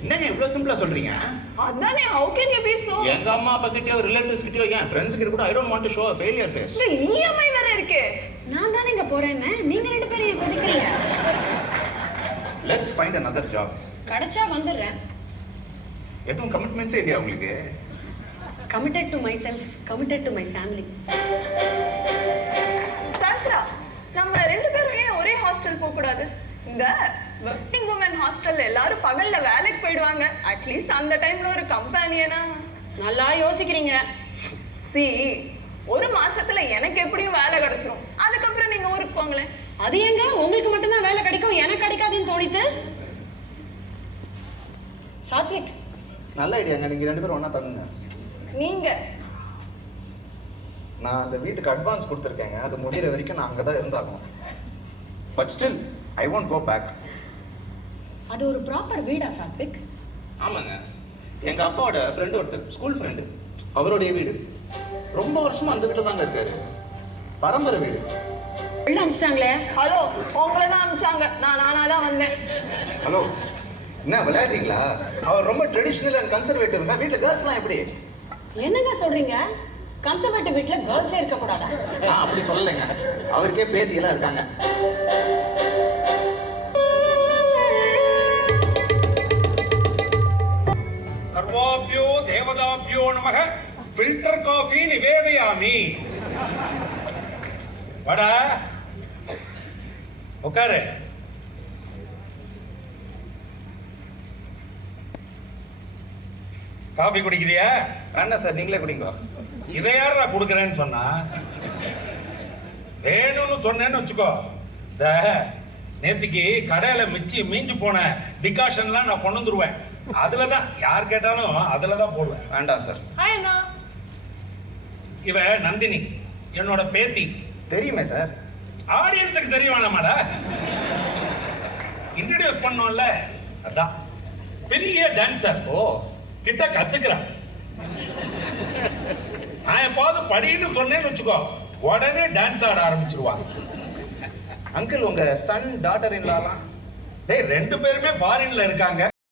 என்னங்க இவ்வளவு சிம்பிளா சொல்றீங்க? அதானே, how can you be so? எங்க அம்மா அப்பா கிட்டயோ ரிலேட்டிவ்ஸ் கிட்டயோ என் ஃப்ரெண்ட்ஸ் கிட்ட கூட I don't want to show a failure face. EMI வேற இருக்கே. நான் தானே இங்க போறேன்னு நீங்க ரெண்டு பேரும் ஏன் கொதிக்கிறீங்க? Let's find another job. கிடைச்சா வந்துடுறேன். எதுவும் கமிட்மெண்ட்ஸே இல்லையா உங்களுக்கு? Committed to myself, committed to my family. சாஸ்ரா, நம்ம ரெண்டு பேரும் ஏன் ஒரே ஹாஸ்டல் போக கூடாது? இந்த வர்க்கிங் உமன் ஹாஸ்டல்ல எல்லாரும் பகல்ல வேலைக்கு போயிடுவாங்க. அட்லீஸ்ட் அந்த டைம்ல ஒரு கம்பெனியனா. நல்லா யோசிக்கிறீங்க. சி, ஒரு மாசத்துல எனக்கு எப்படியும் வேலை கிடைச்சிரும். அதுக்கப்புறம் நீங்க ஊருக்கு போங்களேன். அது ஏங்க உங்களுக்கு மட்டும்தான் வேலை கிடைக்கும் எனக்கு கிடைக்காதுன்னு தோணித்து? சாத்விக், நல்ல ஐடியாங்க. நீங்க ரெண்டு பேரும் ஒண்ணா தங்குங்க. நீங்க நான் அந்த வீட்டுக்கு அட்வான்ஸ் கொடுத்துருக்கேங்க. அது முடிகிற வரைக்கும் நான் அங்கதான் இருந்தாகணும். But still I won't go back. அது ஒரு ப்ராப்பர் வீடா சாத்விக்? ஆமாங்க. எங்க அப்பாவோட ஃப்ரெண்ட் ஒருத்தர், ஸ்கூல் ஃப்ரெண்டு, அவருடைய வீடு. ரொம்ப வருஷமா அந்த வீட்டுல தாங்க இருக்காரு. பரம்பரை வீடு. உள்ள அமிச்சிட்டாங்களே. ஹலோ, உங்களை தான் அனுப்பிச்சாங்க. நானா தான் வந்தேன். ஹலோ, என்ன விளையாடுறீங்களா? அவர் ரொம்ப ட்ரெடிஷனல் அண்ட் கன்சர்வேட்டிவ்ங்க. வீட்டுல கேர்ள்ஸ்லாம் எப்படி? என்னங்க சொல்றீங்க? கன்சர்வேட்டிவ் வீட்ல கேர்ள்ஸே இருக்க கூடாதா? அப்படி சொல்லலைங்க. அவருக்கே பேத்தி எல்லாம் இருக்காங்க. सर्वाभ्यो देवताभ्यो नमः फिल्टर कॉफी निवेदयामि वड़ा उकारे காபி குடிக்கிறியா? வேண்டாம் சார், நீங்களே குடிங்க. இதை யாரா குடுக்கறேன்னு சொன்னா? வேணும்னு சொன்னேன்னு வச்சுக்கோ, இந்த நேத்திக்கு கடையில மீஞ்சு போன டிகாஷன்லாம் நான் கொண்டு வந்துருவேன். அதுலதான் யார் கேட்டாலும் அதுலதான் போடுவேன். வேண்டாம் சார். இவ நந்தினி, என்னோட பேத்தி. தெரியுமே சார். ஆடியன்ஸுக்கு தெரிய வேணாமாடா? இன்ட்ரடியூஸ் பண்ணோம்ல, அதான் பெரிய டான்சர். ஓ, கிட்ட கத்துக்கிறான். நான் எப்பாவது படின்னு சொன்னேன்னு வச்சுக்கோ, உடனே டான்ஸ் ஆட ஆரம்பிச்சிருவா. அங்கிள், உங்க சன் டாட்டர் இன்லாலாம்? டேய், ரெண்டு பேருமே ஃபாரின்ல இருக்காங்க.